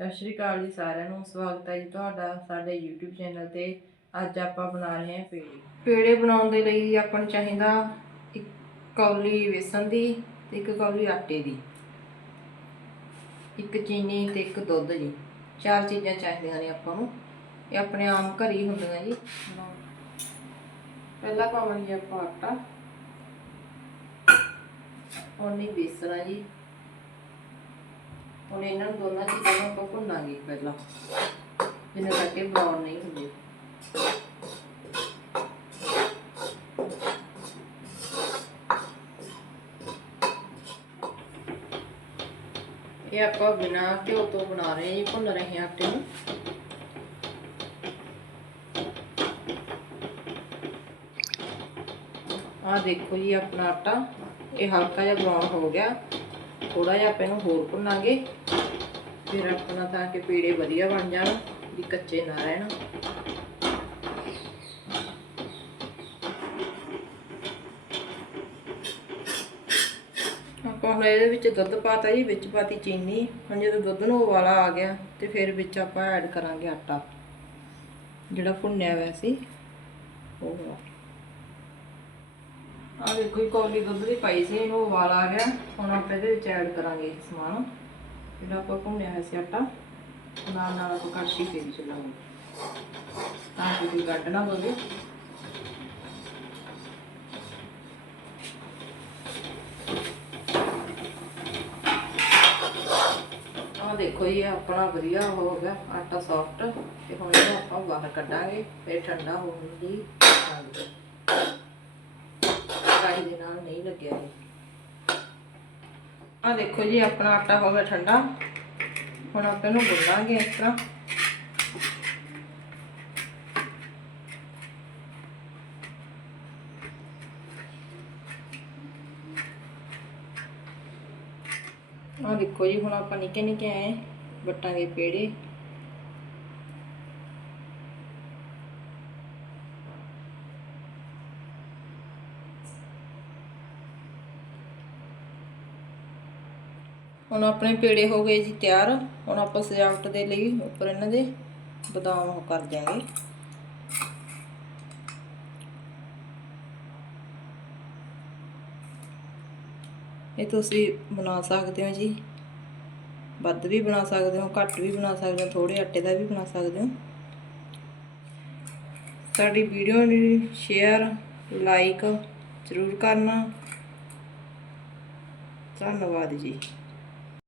ਸਤਿ ਸ਼੍ਰੀ ਅਕਾਲ ਜੀ ਸਾਰਿਆਂ ਨੂੰ, ਸਵਾਗਤ ਹੈ ਜੀ ਤੁਹਾਡਾ ਸਾਡੇ YouTube ਚੈਨਲ ਤੇ। ਅੱਜ ਆਪਾਂ ਬਣਾ ਰਹੇ ਹਾਂ ਪੇੜੇ। ਪੇੜੇ ਬਣਾਉਣ ਦੇ ਲਈ ਆਪਾਂ ਨੂੰ ਚਾਹੀਦਾ ਇੱਕ ਕੌਲੀ ਵੇਸਣ ਦੀ ਤੇ ਇੱਕ ਕੌਲੀ ਆਟੇ ਦੀ। ਇੱਕ ਚੀਨੀ ਤੇ ਇੱਕ ਦੁੱਧ ਜੀ। ਚਾਰ ਚੀਜ਼ਾਂ ਚਾਹੀਦੀਆਂ ਨੇ ਆਪਾਂ ਨੂੰ। ਇਹ ਆਪਣੇ ਆਮ ਘਰ ਹੀ ਹੁੰਦੀਆਂ ਜੀ। ਪਹਿਲਾਂ ਪਾਵਾਂਗੇ ਆਪਾਂ ਆਟਾ। ਉਹਨੀ ਬੇਸਣ ਆ ਜੀ। ਹੁਣ ਇਹਨਾਂ ਨੂੰ ਦੋਨਾਂ ਚੀਜ਼ਾਂ ਨੂੰ ਆਪਾਂ ਭੁੰਨਾਂਗੇ ਪਹਿਲਾਂ। ਜਿੰਨੇ ਤੱਕ ਇਹ ਬਰਾਊਨ ਨਹੀਂ ਹੁੰਦੇ। ਇਹ ਆਪਾਂ ਬਿਨਾਂ ਘਿਓ ਤੋਂ ਬਣਾ ਰਹੇ ਹਾਂ ਜੀ, ਭੁੰਨ ਰਹੇ ਹਾਂ ਆਟੇ ਨੂੰ। ਆਹ ਦੇਖੋ ਜੀ ਆਪਣਾ ਆਟਾ, ਇਹ ਹਲਕਾ ਜਿਹਾ ਬਰਾਊਨ ਹੋ ਗਿਆ। ਥੋੜਾ ਜਿਹਾ ਆਪਾਂ ਇਹਨੂੰ ਹੋਰ ਭੁੰਨਾਂਗੇ। ਫਿਰ ਆਪਣਾ ਤਾਂ ਕਿ ਪੀੜੇ ਵਧੀਆ ਬਣ ਜਾਣ, ਵੀ ਕੱਚੇ ਨਾ ਰਹਿਣ। ਆਪਾਂ ਹੁਣ ਇਹਦੇ ਵਿੱਚ ਦੁੱਧ ਪਾਤਾ ਜੀ, ਵਿੱਚ ਪਾਤੀ ਚੀਨੀ। ਹੁਣ ਜਦੋਂ ਦੁੱਧ ਨੂੰ ਉਬਾਲਾ ਆ ਗਿਆ, ਤੇ ਫਿਰ ਵਿੱਚ ਆਪਾਂ ਐਡ ਕਰਾਂਗੇ ਆਟਾ। ਜਿਹੜਾ ਭੁੰਨਿਆ ਹੋਇਆ ਸੀ, ਉਹ। ਆ ਦੇਖੋ ਜੀ, ਕੌਲੀ ਦੁੱਧ ਦੀ ਪਾਈ ਸੀ ਇਹਨੂੰ ਉਬਾਲ ਆ ਗਿਆ। ਹੁਣ ਆਪਾਂ ਇਹਦੇ ਵਿੱਚ ਐਡ ਕਰਾਂਗੇ ਸਮਾਨ। ਜਿਹੜਾ ਆਪਾਂ ਭੁੰਨਿਆ ਹੋਇਆ ਸੀ ਆਟਾ, ਨਾਲ ਨਾਲ ਆਪਾਂ ਕੜਛੀ ਫੇਰੀ ਚੱਲਾਂਗੇ ਤਾਂ ਕਿ ਕੋਈ ਗੱਡ ਨਾ ਹੋਵੇ। ਆ ਦੇਖੋ ਇਹ ਆਪਣਾ ਵਧੀਆ ਹੋ ਗਿਆ ਆਟਾ ਸੌਫਟ ਤੇ ਹੁਣ ਇਹਨੂੰ ਆਪਾਂ ਬਾਹਰ ਕੱਢਾਂਗੇ, ਫਿਰ ਠੰਡਾ ਹੋਣ ਲਈ ਰੱਖਾਂਗੇ ਦੇ ਨਾਲ ਨਹੀਂ ਲੱਗਿਆ ਇਹ ਆ ਦੇਖੋ ਜੀ, ਆਪਣਾ ਆਟਾ ਹੋ ਗਿਆ ਠੰਡਾ। ਹੁਣ ਆਪਾਂ ਇਹਨੂੰ ਗੁੰਨਾਂਗੇ ਇਸ ਤਰ੍ਹਾਂ। ਆ ਦੇਖੋ ਜੀ, ਹੁਣ ਆਪਾਂ ਨਿੱਕੇ ਨਿੱਕੇ ਆਏ ਵੱਟਾਂਗੇ ਪੇੜੇ। ਹੁਣ ਆਪਣੇ ਪੇੜੇ ਹੋ ਗਏ ਜੀ ਤਿਆਰ। ਹੁਣ ਆਪਾਂ ਸਜਾਵਟ ਦੇ ਲਈ ਉੱਪਰ ਇਹਨਾਂ ਦੇ ਬਦਾਮ ਉਹ ਕਰ ਦਿਆਂਗੇ। ਇਹ ਤੁਸੀਂ ਬਣਾ ਸਕਦੇ ਹੋ ਜੀ। ਵੱਧ ਵੀ ਬਣਾ ਸਕਦੇ ਹੋ, ਘੱਟ ਵੀ ਬਣਾ ਸਕਦੇ ਹੋ ਥੋੜੇ ਆਟੇ ਦਾ ਵੀ ਬਣਾ ਸਕਦੇ ਹੋ। ਸਾਡੀ ਵੀਡੀਓ ਨੂੰ ਸ਼ੇਅਰ, ਲਾਈਕ ਜ਼ਰੂਰ ਕਰਨਾ। ਧੰਨਵਾਦ ਜੀ।